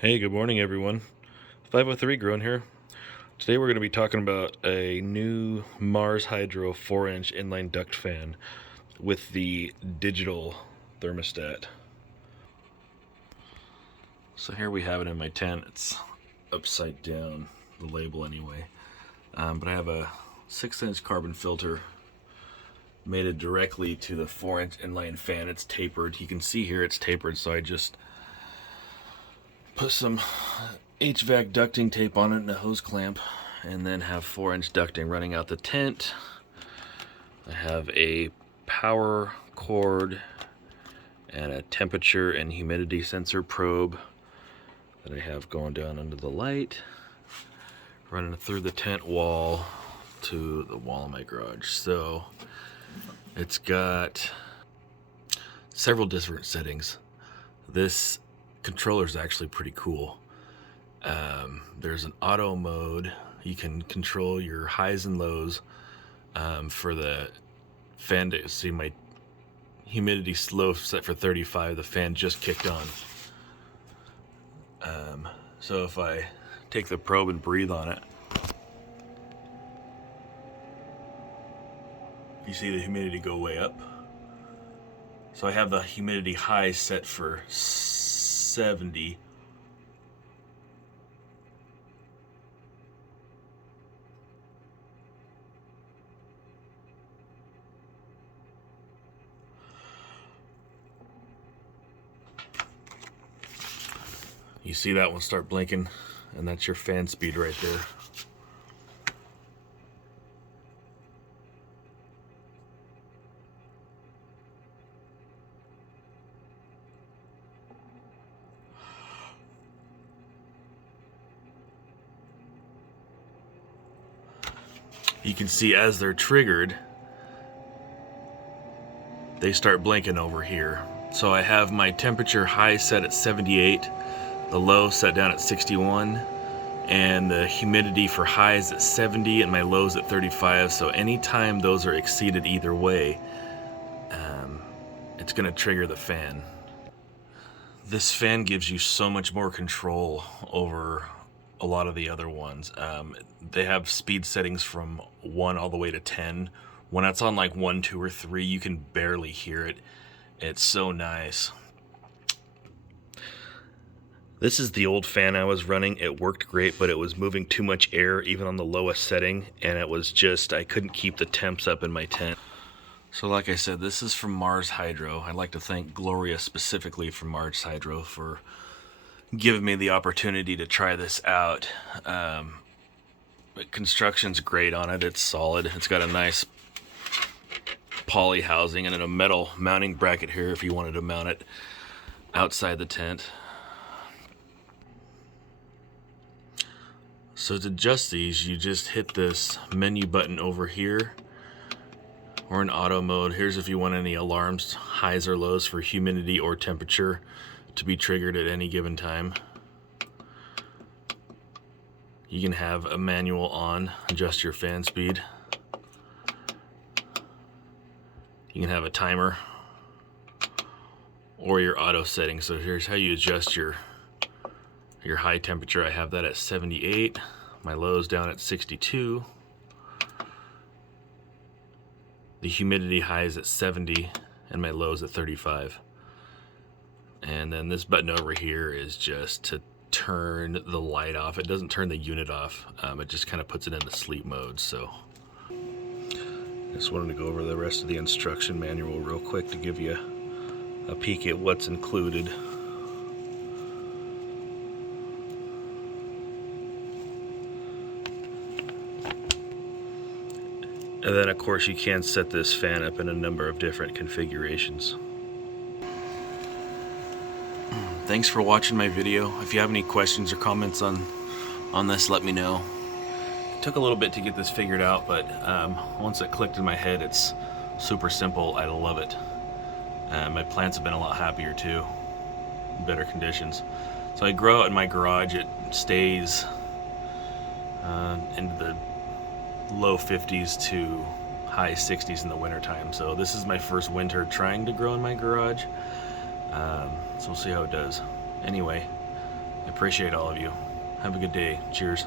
Hey, good morning everyone. 503 Grown here. Today we're going to be talking about a new Mars Hyro 4-inch inline duct fan with the digital thermostat. So here we have it in my tent. It's upside down, the label anyway. But I have a 6-inch carbon filter mated directly to the 4-inch inline fan. It's tapered. You can see here it's tapered, so I just put some HVAC ducting tape on it and a hose clamp, and then have 4-inch ducting running out the tent. I have a power cord and a temperature and humidity sensor probe that I have going down under the light, running through the tent wall to the wall of my garage. So it's got several different settings. This controller is actually pretty cool. There's an auto mode. You can control your highs and lows for the fan. To see, my humidity low set for 35. The fan just kicked on. So if I take the probe and breathe on it, you see the humidity go way up. So I have the humidity high set for 70. You see that one start blinking, and that's your fan speed right there. You can see as they're triggered, they start blinking over here. So I have my temperature high set at 78, the low set down at 61, and the humidity for highs at 70 and my lows at 35. So anytime those are exceeded either way, it's gonna trigger the fan. This fan gives you so much more control over a lot of the other ones. They have speed settings from 1 all the way to 10. When it's on like 1, 2, or 3, you can barely hear it. It's so nice. This is the old fan I was running. It worked great, but it was moving too much air even on the lowest setting, and it was just, I couldn't keep the temps up in my tent. So like I said, this is from Mars Hyro. I'd like to thank Gloria specifically from Mars Hyro for giving me the opportunity to try this out. But construction's great on it. It's solid. It's got a nice poly housing and then a metal mounting bracket here if you wanted to mount it outside the tent. So to adjust these, you just hit this menu button over here, or in auto mode. Here's if you want any alarms, highs or lows for humidity or temperature to be triggered at any given time. You can have a manual on, adjust your fan speed. You can have a timer or your auto setting. So here's how you adjust your high temperature. I have that at 78, my lows down at 62. The humidity high is at 70 and my lows at 35. And then this button over here is just to turn the light off. It doesn't turn the unit off. It just kind of puts it into sleep mode. So just wanted to go over the rest of the instruction manual real quick to give you a peek at what's included. And then of course you can set this fan up in a number of different configurations. Thanks for watching my video. If you have any questions or comments on this, let me know. It took a little bit to get this figured out, but once it clicked in my head, it's super simple. I love it. My plants have been a lot happier too, in better conditions. So I grow it in my garage. It stays into the low 50s to high 60s in the wintertime. So this is my first winter trying to grow in my garage. So we'll see how it does. Anyway, I appreciate all of you. Have a good day. Cheers.